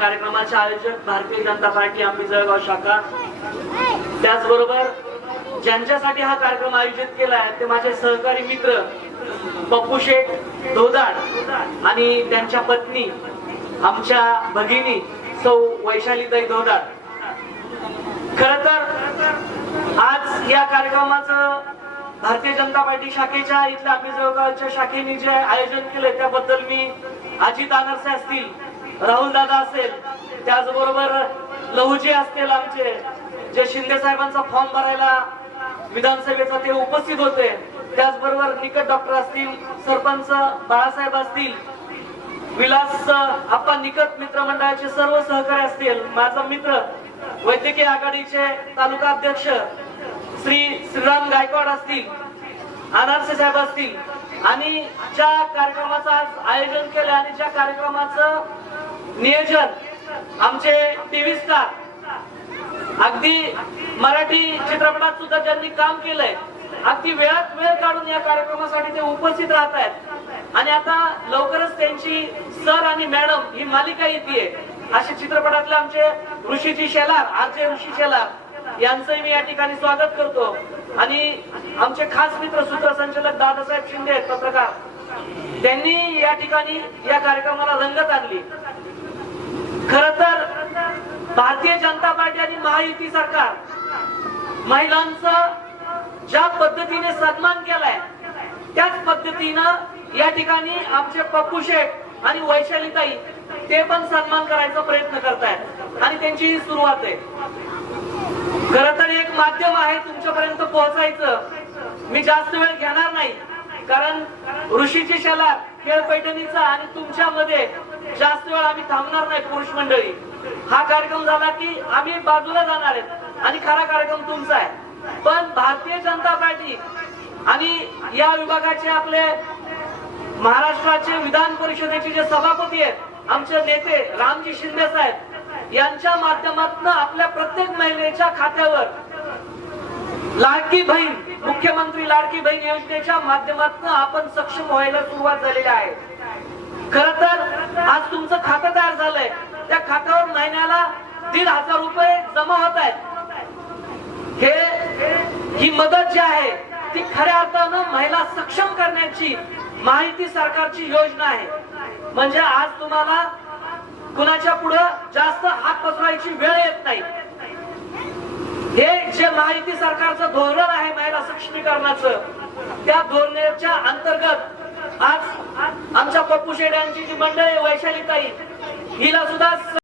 कार्यक्रमाचे आयोजक भारतीय जनता पार्टी आम्ही जळगाव शाखा. त्याचबरोबर ज्यांच्यासाठी हा कार्यक्रम आयोजित केला आहे ते माझे सहकारी मित्र पप्पू शेठ धोदाड आणि त्यांच्या पत्नी आमच्या भगिनी सौ वैशालीताई धोदाड. खर तर आज या कार्यक्रमाचं भारतीय जनता पार्टी शाखेच्या इथल्या आम्ही जळगावच्या शाखेने जे आयोजन केलं त्याबद्दल मी अजित आनरसे असतील राहुल दादा असेल त्याचबरोबर लहुजी असतील आमचे जे शिंदे साहेबांचा फॉर्म भरायला विधानसभेचा ते उपस्थित होते. त्याचबरोबर निकट डॉक्टर असतील सरपंच बाळासाहेब असतील विलास आप्पा निकट मित्रमंडळाचे सर्व सहकारी असतील माझा मित्र वैद्यकीय आघाडीचे तालुका अध्यक्ष श्री श्रीराम गायकवाड असतील अनारसे साहेब असतील आणि ज्या कार्यक्रमाचं आज आयोजन केलं आणि ज्या कार्यक्रमाचं नियोजन आमचे टीव्ही स्टार अगदी मराठी चित्रपटात सुद्धा ज्यांनी काम केलंय अगदी वेळात वेळ काढून या कार्यक्रमासाठी ते उपस्थित राहत आहेत. आणि आता लवकरच त्यांची सर आणि मॅडम ही मालिका येते असे चित्रपटातले आमचे ऋषीजी शेलार आजय ऋषी शेलार यांचंही मी या ठिकाणी स्वागत करतो. आणि आमचे खास मित्र सूत्रसंचालक दादासाहेब शिंदे पत्रकार. त्यांनी या ठिकाणी या कार्यक्रमाला रंगत आणली. भारतीय जनता पार्टी आणि महायुती सरकार महिलांचा ज्या पद्धतीने सन्मान केलाय त्याच पद्धतीनं या ठिकाणी आमचे पप्पू शेठ आणि वैशालीताई ते पण सन्मान करायचा प्रयत्न करतायत आणि त्यांची ही सुरुवात आहे. खर तर एक माध्यम आहे तुमच्यापर्यंत पोहोचायचं. मी जास्त वेळ घेणार नाही कारण ऋषीची शला खेळ पैठणीचा आणि तुमच्यामध्ये जास्त वेळ आम्ही थांबणार नाही पुरुष मंडळी. हा कार्यक्रम झाला की आम्ही बाजूला जाणार आहेत. आणि खरा कार्यक्रम तुमचा आहे. पण भारतीय जनता पार्टी आणि या विभागाचे आपले महाराष्ट्राचे विधान परिषदेचे जे सभापती आहेत आमचे नेते रामजी शिंदे साहेब यांच्या माध्यमातून आपल्या प्रत्येक महिलेच्या खात्यावर लाडकी बहीण मुख्यमंत्री लाडकी बहीण योजनेच्या माध्यमातून आपण सक्षम व्हायला सुरुवात झालेली आहे. तुमचं खातं तयार झालंय. त्या खात्यावर महिन्याला दीड हजार रुपये जमा होत आहेत. हे ही मदत जी आहे ती खऱ्या अर्थानं महिला सक्षम करण्याची माहिती सरकारची योजना आहे. म्हणजे आज तुम्हाला कुणाच्या पुढं जास्त हात पसरायची वेळ येत नाही. हे जे माहिती सरकारचं धोरण आहे महिला सक्षमीकरणाचं त्या धोरणाच्या अंतर्गत आज आमच्या पप्पू शेड्यांची जी मंडळी वैशालीताई हिला सुद्धा